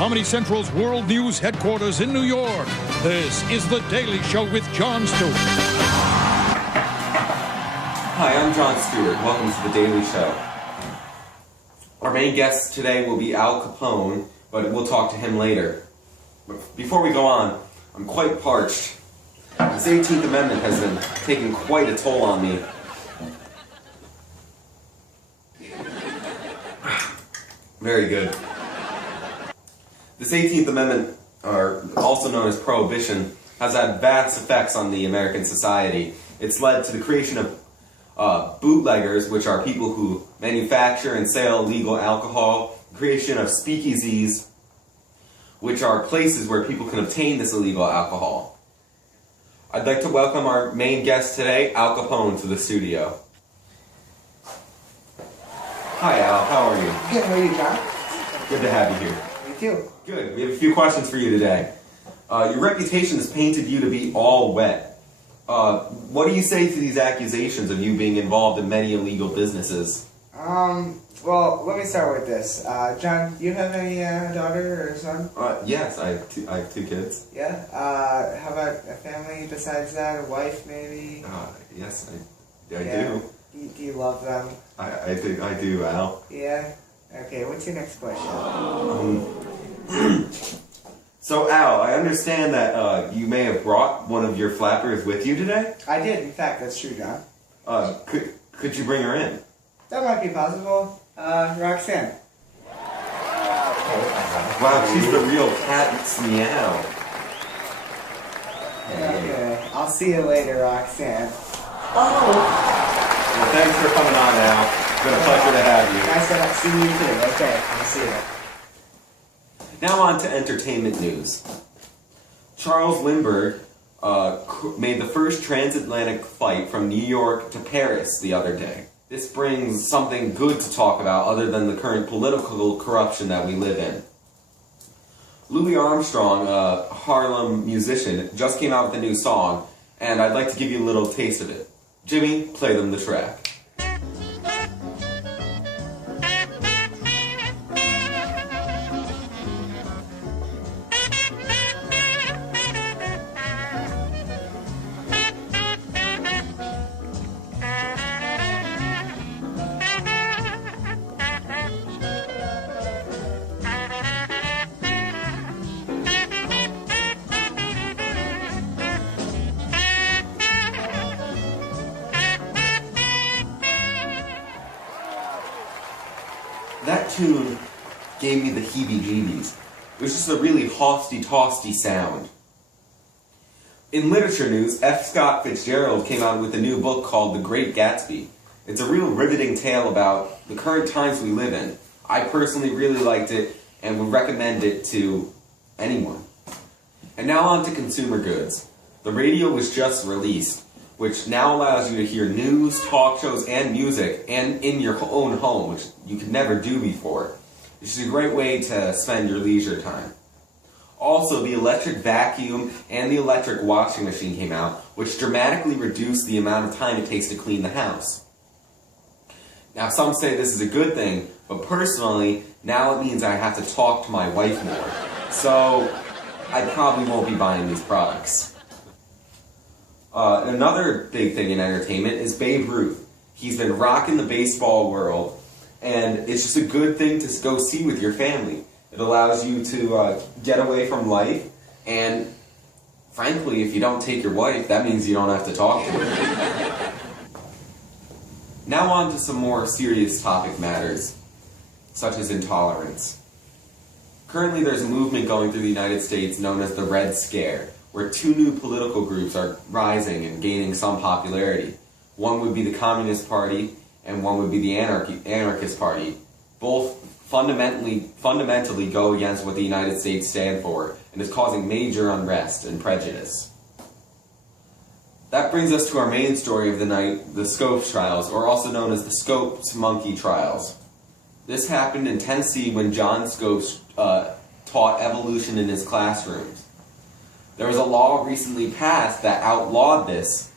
Comedy Central's World News headquarters in New York, this is The Daily Show with Jon Stewart. Hi, I'm Jon Stewart. Welcome to The Daily Show. Our main guest today will be Al Capone, but we'll talk to him later. But before we go on, I'm quite parched. This 18th Amendment has been taking quite a toll on me. Very good. This 18th Amendment, or also known as Prohibition, has had vast effects on the American society. It's led to the creation of bootleggers, which are people who manufacture and sell illegal alcohol, creation of speakeasies, which are places where people can obtain this illegal alcohol. I'd like to welcome our main guest today, Al Capone, to the studio. Hi, Al. How are you? Good. How are you, John? Good to have you here. Thank you. Good. We have a few questions for you today. Your reputation has painted you to be all wet. What do you say to these accusations of you being involved in many illegal businesses? Well, let me start with this. John, do you have any daughter or son? Yes, I have two kids. Yeah? How about a family besides that? A wife, maybe? Yes, I do. Do you love them? I do, Al. Yeah? Okay, what's your next question? So, Al, I understand that you may have brought one of your flappers with you today? I did, in fact, that's true, John. Could you bring her in? That might be possible. Roxanne. Wow, she's the real cat's meow. Okay, I'll see you later, Roxanne. Well, thanks for coming on, Al. It's been a pleasure to have you. Nice to see you too. Okay, I'll see you. Now on to entertainment news. Charles Lindbergh made the first transatlantic flight from New York to Paris the other day. This brings something good to talk about other than the current political corruption that we live in. Louis Armstrong, a Harlem musician, just came out with a new song, and I'd like to give you a little taste of it. Jimmy, play them the track. That tune gave me the heebie-jeebies. It was just a really hosty-tosty sound. In literature news, F. Scott Fitzgerald came out with a new book called The Great Gatsby. It's a real riveting tale about the current times we live in. I personally really liked it and would recommend it to anyone. And now on to consumer goods. The radio was just released, which now allows you to hear news, talk shows, and music, and in your own home, which you could never do before. Which is a great way to spend your leisure time. Also, the electric vacuum and the electric washing machine came out, which dramatically reduced the amount of time it takes to clean the house. Now, some say this is a good thing, but personally, now it means I have to talk to my wife more. So, I probably won't be buying these products. Another big thing in entertainment is Babe Ruth. He's been rocking the baseball world, and it's just a good thing to go see with your family. It allows you to get away from life, and frankly, if you don't take your wife, that means you don't have to talk to her. Now on to some more serious topic matters, such as intolerance. Currently there's a movement going through the United States known as the Red Scare, where two new political groups are rising and gaining some popularity. One would be the Communist Party, and one would be the Anarchist Party. Both fundamentally go against what the United States stand for, and is causing major unrest and prejudice. That brings us to our main story of the night, the Scopes trials, or also known as the Scopes monkey trials. This happened in Tennessee when John Scopes taught evolution in his classrooms. There was a law recently passed that outlawed this,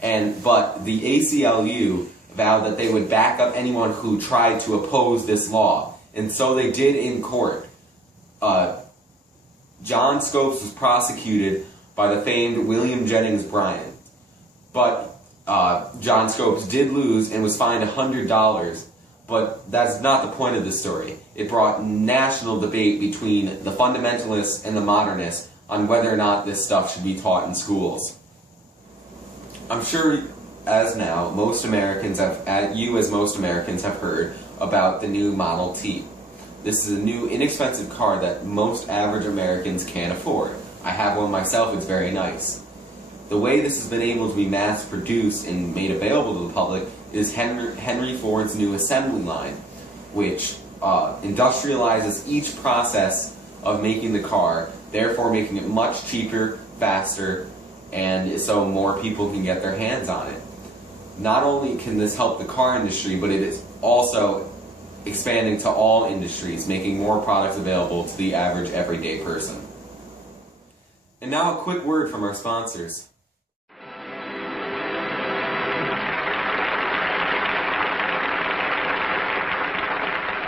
but the ACLU vowed that they would back up anyone who tried to oppose this law. And so they did in court. John Scopes was prosecuted by the famed William Jennings Bryan, but John Scopes did lose and was fined $100, but that's not the point of the story. It brought national debate between the fundamentalists and the modernists on whether or not this stuff should be taught in schools. I'm sure as now, most Americans have heard about the new Model T. This is a new inexpensive car that most average Americans can't afford. I have one myself, it's very nice. The way this has been able to be mass-produced and made available to the public is Henry Ford's new assembly line, which industrializes each process of making the car, therefore making it much cheaper, faster, and so more people can get their hands on it. Not only can this help the car industry, but it is also expanding to all industries, making more products available to the average everyday person. And now a quick word from our sponsors. A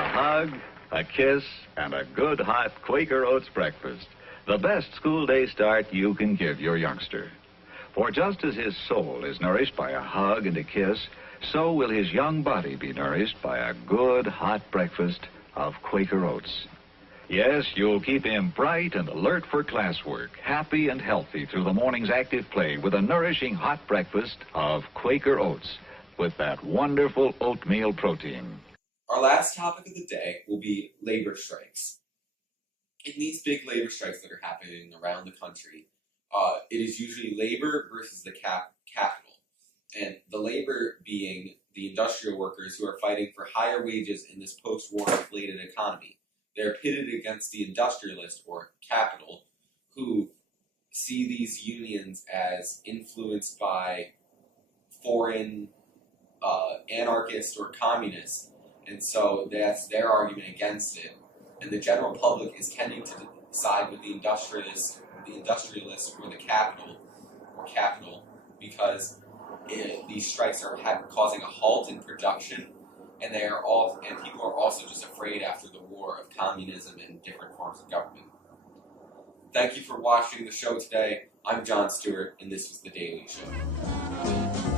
hug, a kiss, and a good hot Quaker Oats breakfast. The best school day start you can give your youngster. For just as his soul is nourished by a hug and a kiss, so will his young body be nourished by a good hot breakfast of Quaker Oats. Yes, you'll keep him bright and alert for classwork, happy and healthy through the morning's active play with a nourishing hot breakfast of Quaker Oats with that wonderful oatmeal protein. Our last topic of the day will be labor strikes. In these big labor strikes that are happening around the country, it is usually labor versus the capital. And the labor being the industrial workers who are fighting for higher wages in this post-war inflated economy. They're pitted against the industrialists, or capital, who see these unions as influenced by foreign anarchists or communists, and so that's their argument against it. And the general public is tending to side with the industrialists or the capital, because these strikes are causing a halt in production, and people are also just afraid after the war of communism and different forms of government. Thank you for watching the show today. I'm John Stewart, and this was The Daily Show.